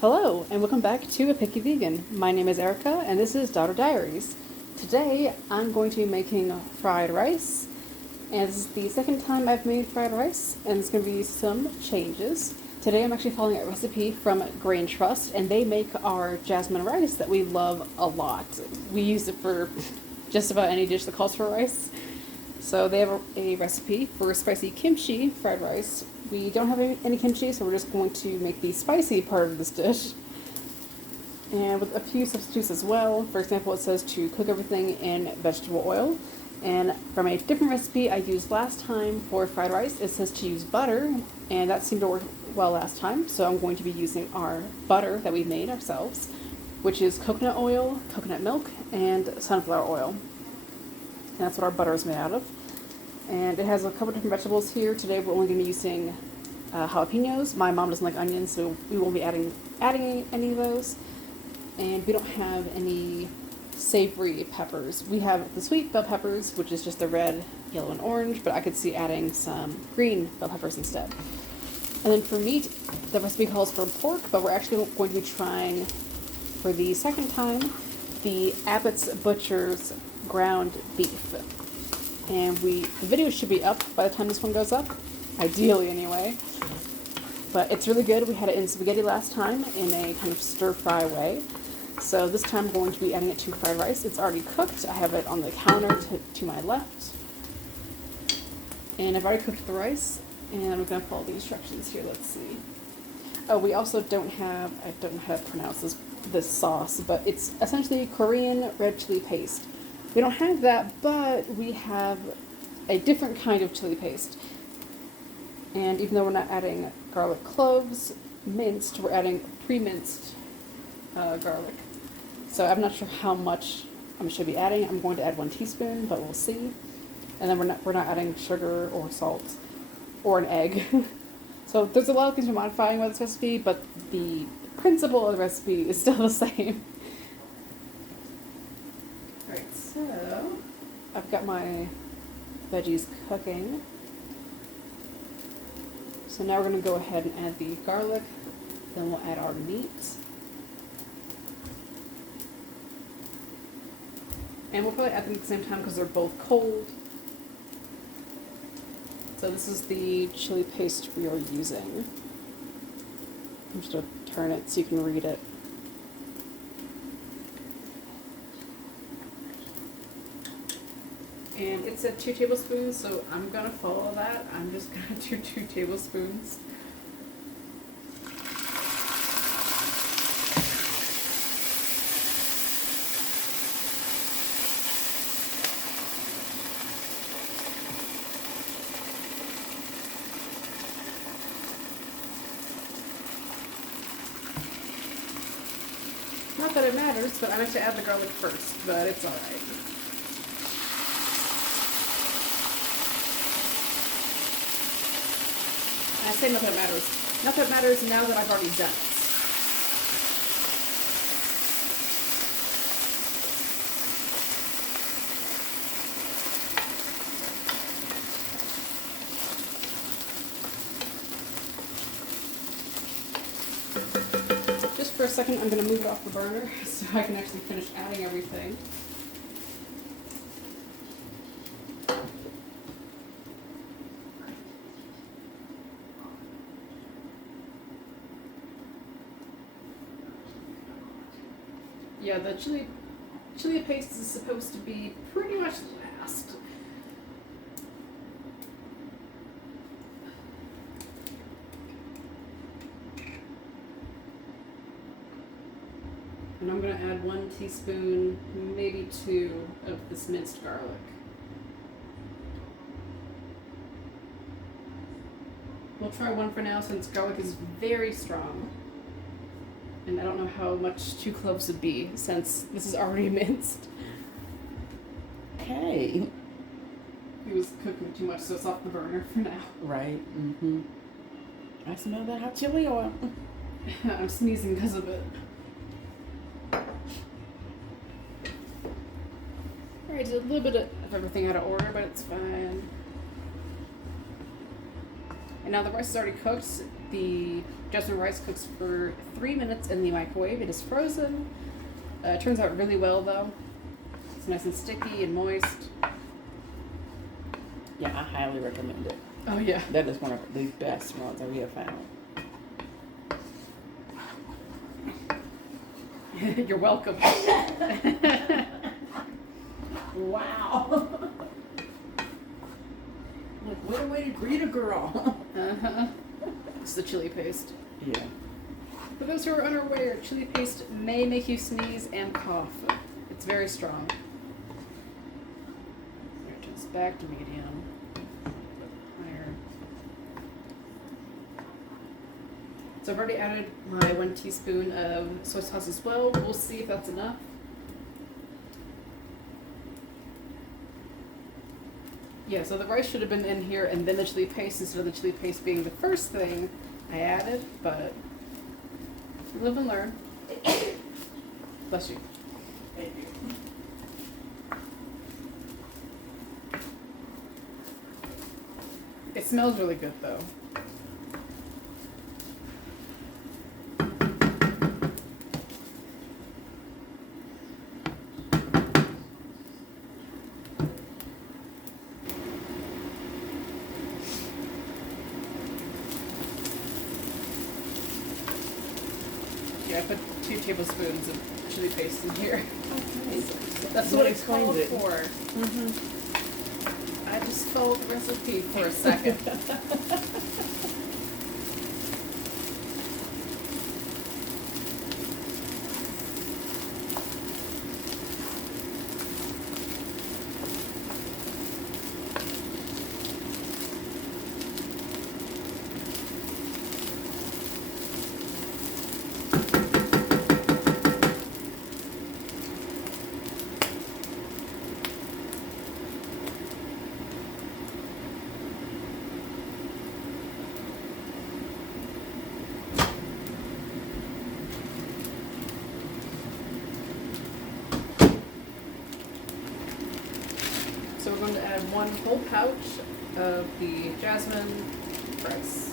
Hello, and welcome back to A Picky Vegan. My name is Erica, and this is Daughter Diaries. Today, I'm going to be making fried rice, and this is the second time I've made fried rice, and there's going to be some changes. Today, I'm actually following a recipe from Grain Trust, and they make our jasmine rice that we love a lot. We use it for just about any dish that calls for rice. So they have a recipe for spicy kimchi fried rice. We don't have any kimchi, so we're just going to make the spicy part of this dish. And with a few substitutes as well. For example, it says to cook everything in vegetable oil. And from a different recipe I used last time for fried rice, it says to use butter, and that seemed to work well last time. So I'm going to be using our butter that we made ourselves, which is coconut oil, coconut milk, and sunflower oil. And that's what our butter is made out of. And it has a couple different vegetables here. Today we're only going to be using jalapenos. My mom doesn't like onions, so we won't be adding any of those. And we don't have any savory peppers. We have the sweet bell peppers, which is just the red, yellow, and orange, but I could see adding some green bell peppers instead. And then for meat, the recipe calls for pork, but we're actually going to be trying, for the second time, the Abbot's Butcher's ground beef. And the video should be up by the time this one goes up, ideally anyway. But it's really good. We had it in spaghetti last time in a kind of stir-fry way. So this time I'm going to be adding it to fried rice. It's already cooked. I have it on the counter to my left. And I've already cooked the rice, and I'm going to follow the instructions here. Let's see. Oh, we also don't have, I don't know how to pronounce this sauce, but it's essentially Korean red chili paste. We don't have that, but we have a different kind of chili paste. And even though we're not adding garlic cloves minced, we're adding pre-minced garlic. So I'm not sure how much I should be adding. I'm going to add 1 teaspoon, but we'll see. And then we're not adding sugar or salt or an egg. So there's a lot of things we're modifying with this recipe, but the principle of the recipe is still the same. Alright, so I've got my veggies cooking. So now we're going to go ahead and add the garlic, then we'll add our meat. And we'll probably add them at the same time because they're both cold. So this is the chili paste we are using. I'm just going to turn it so you can read it. And it's at 2 tablespoons, so I'm going to follow that. I'm just going to do 2 tablespoons. Not that it matters, but I like to add the garlic first, but it's alright. I say not that it matters. Not that it matters now that I've already done it. Just for a second, I'm going to move it off the burner so I can actually finish adding everything. Yeah, the chili paste is supposed to be pretty much last. And I'm going to add 1 teaspoon, maybe 2, of this minced garlic. We'll try 1 for now since garlic is very strong. And I don't know how much 2 cloves would be since this is already minced. Hey. It was cooking too much, so it's off the burner for now. Right. Mm-hmm. I smell that hot chili oil. I'm sneezing because of it. Alright, did a little bit of everything out of order, but it's fine. And now the rice is already cooked. The Jasmine rice cooks for 3 minutes in the microwave. It is frozen. It turns out really well though. It's nice and sticky and moist. Yeah, I highly recommend it. Oh yeah. That is one of the best ones that we have found. You're welcome. Wow. Like, what a way to greet a girl. Uh-huh. It's the chili paste. Yeah. For those who are unaware, chili paste may make you sneeze and cough. It's very strong. It turns back to medium. Higher. So I've already added my 1 teaspoon of soy sauce as well. We'll see if that's enough. Yeah, so the rice should have been in here and then the chili paste instead of the chili paste being the first thing I added, but live and learn. Bless you. Thank you. It smells really good though. Yeah, I put 2 tablespoons of chili paste in here. That's what it's called for. Mm-hmm. I just followed the recipe for a second. So we're going to add 1 whole pouch of the Jasmine rice.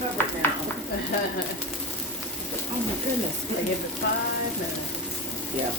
Covered now. Oh my goodness. I give it 5 minutes. Yeah.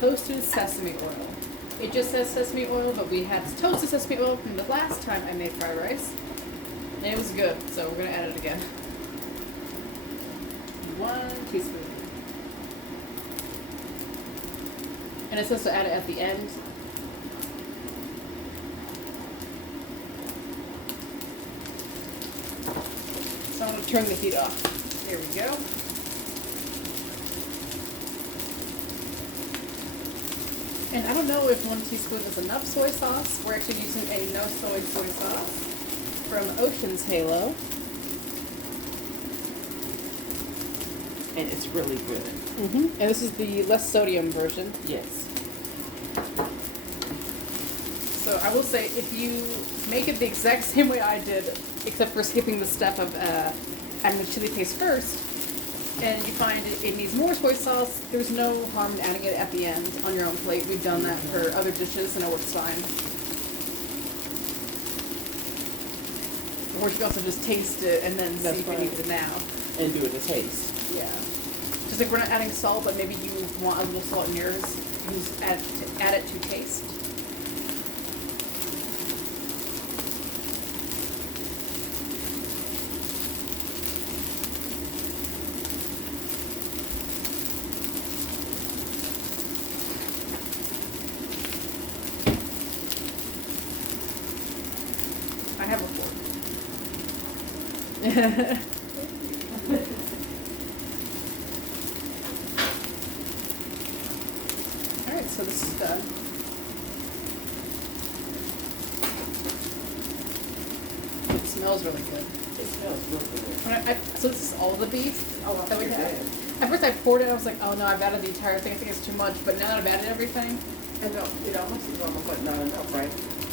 Toasted Sesame Oil. It just says sesame oil, but we had toasted sesame oil from the last time I made fried rice. And it was good, so we're going to add it again. 1 teaspoon. And it says to add it at the end. So I'm going to turn the heat off. There we go. And I don't know if 1 teaspoon is enough soy sauce. We're actually using a no soy sauce from Ocean's Halo. And it's really good. And this is the less sodium version. Yes. So I will say, if you make it the exact same way I did, except for skipping the step of adding the chili paste first, and you find it needs more soy sauce, there's no harm in adding it at the end on your own plate. We've done that for other dishes and it works fine. Or you can also just taste it and then see if you need it now. And do it to taste. Yeah. Just like we're not adding salt, but maybe you want a little salt in yours, you can just add it to taste. I have a fork. Alright, so this is done. It smells really good. It smells really good. So this is all the beef Oh, that we you're had. good. At first I poured it, I was like, oh no, I've added the entire thing, I think it's too much, but now that I've added everything, And no, it almost is almost like not enough, right?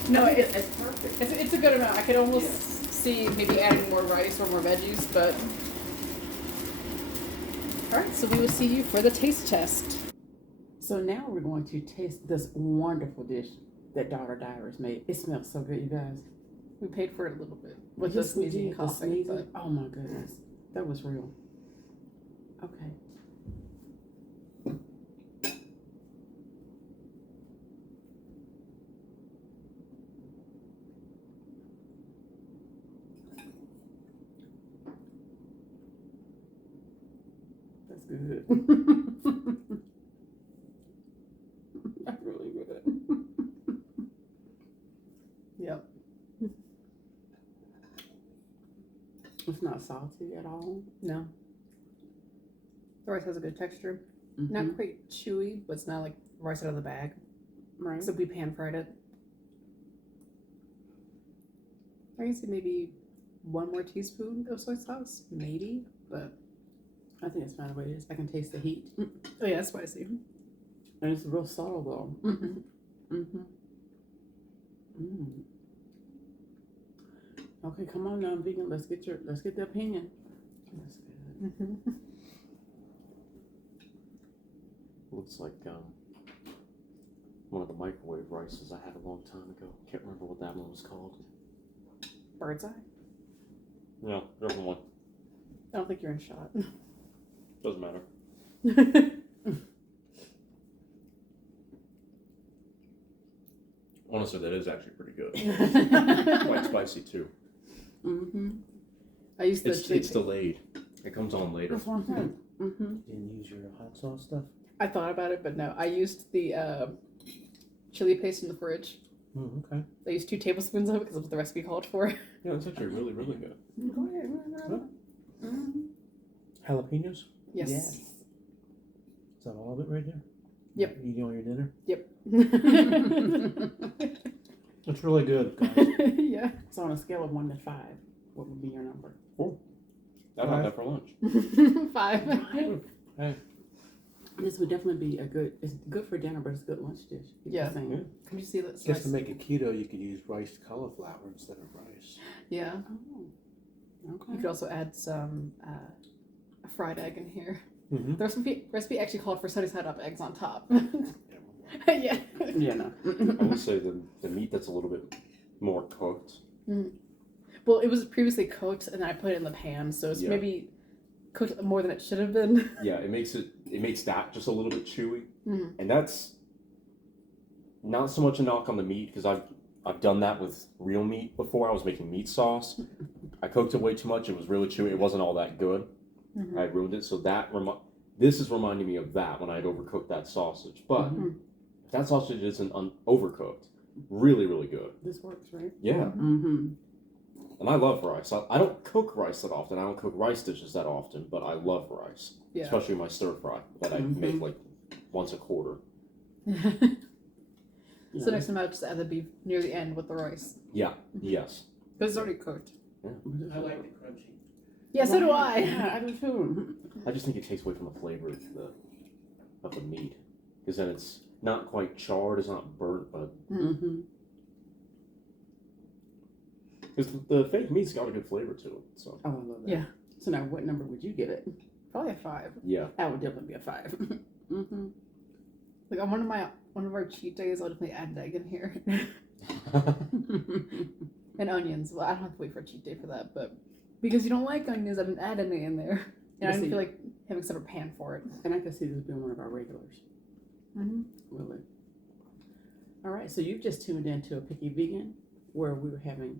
no, it's it's perfect. it's a good amount. I could almost see maybe adding more rice or more veggies, but alright, so we will see you for the taste test. So now we're going to taste this wonderful dish that Daughter Diaries made. It smells so good, you guys. We paid for it a little bit with Yes, the we sneezing did, and the coughing, sneezing. Oh my goodness, that was real. Okay. That's good. That's really good. Yep. It's not salty at all. No. The rice has a good texture. Mhm. Not quite chewy, but it's not like rice out of the bag. Right. Except we pan fried it. I can say maybe 1 more teaspoon of soy sauce, maybe, but I think it's fine the way it is. I can taste the heat. oh yeah, it's spicy. And it's real subtle though. Mm-hmm. Mm-hmm. Mm. Okay, come on now, vegan. Let's get the opinion. That's good. Mm-hmm. Looks like one of the microwave rices I had a long time ago. Can't remember what that one was called. Bird's eye. Yeah, different one. I don't think you're in shot. Doesn't matter. Honestly, that is actually pretty good. Quite spicy too. Mm-hmm. I used the It's delayed. It comes on later. That's what I'm saying. Mm-hmm. Didn't use your hot sauce stuff? I thought about it, but no. I used the chili paste in the fridge. Oh, okay. I used 2 tablespoons of it because that's what the recipe called for. Yeah, it's actually really, really good. Go ahead. Mm-hmm. Jalapenos? Yes. Yes. Is that all of it right there? Yep. Eating all your dinner? Yep. It's really good, guys. Yeah. So on a scale of 1 to 5, what would be your number? I'd have that for lunch. 5. Hey. This would definitely be it's good for dinner, but it's a good lunch dish. Yeah. Yeah. Can you see that? Just to make it keto, you could use riced cauliflower instead of rice. Yeah. Oh. Okay. You could also add some a fried egg in here. Mm-hmm. The recipe actually called for sunny side up eggs on top. Yeah, Yeah. Yeah, no. I would say the meat that's a little bit more cooked. Well, it was previously cooked, and then I put it in the pan, so it's Yeah. maybe cooked more than it should have been. Yeah, it makes that just a little bit chewy, Mhm. and that's not so much a knock on the meat because I've done that with real meat before. I was making meat sauce. I cooked it way too much. It was really chewy. It wasn't all that good. Mhm. I ruined it. So this is reminding me of that when I had overcooked that sausage. But if that sausage isn't overcooked, really, really good. This works, right? Yeah. Mm-hmm. And I love rice. I don't cook rice that often. I don't cook rice dishes that often, but I love rice. Yeah. Especially my stir fry that I make like once a quarter. So next time I'll just add the beef near the end with the rice. Yeah. Yes. Because it's already cooked. I like the crunchy. Yeah, so do I. Yeah, I do too. I just think it takes away from the flavor of the meat. Because then it's not quite charred, it's not burnt, but Mm-hmm. because the fake meat's got a good flavor to it. So Oh, I love that. Yeah. So now, what number would you give it? Probably a 5. yeah. That would definitely be a 5. Mm-hmm. Like on one of our cheat days, I'll definitely add an egg in here. And onions. Well, I don't have to wait for a cheat day for that, but because you don't like onions, I've been adding it in there. And I don't feel like having a separate pan for it. And I can see this being one of our regulars. Mm-hmm. Really. All right, so you've just tuned into A Picky Vegan, where we were having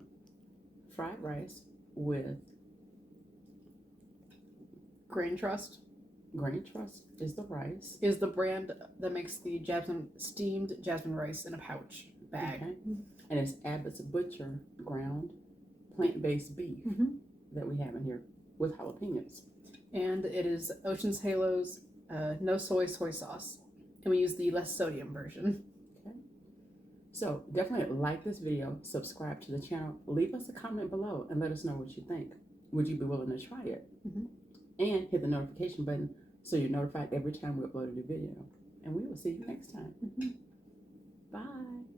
fried rice with Grain Trust Grain Trust is the rice. is the brand that makes the steamed jasmine rice in a pouch bag. Okay. And it's Abbot's Butcher ground plant-based beef that we have in here with jalapenos. And it is Ocean's Halos, no soy sauce. And we use the less sodium version. So definitely like this video, subscribe to the channel, leave us a comment below and let us know what you think. Would you be willing to try it? And hit the notification button so you're notified every time we upload a new video. And we will see you next time. Bye.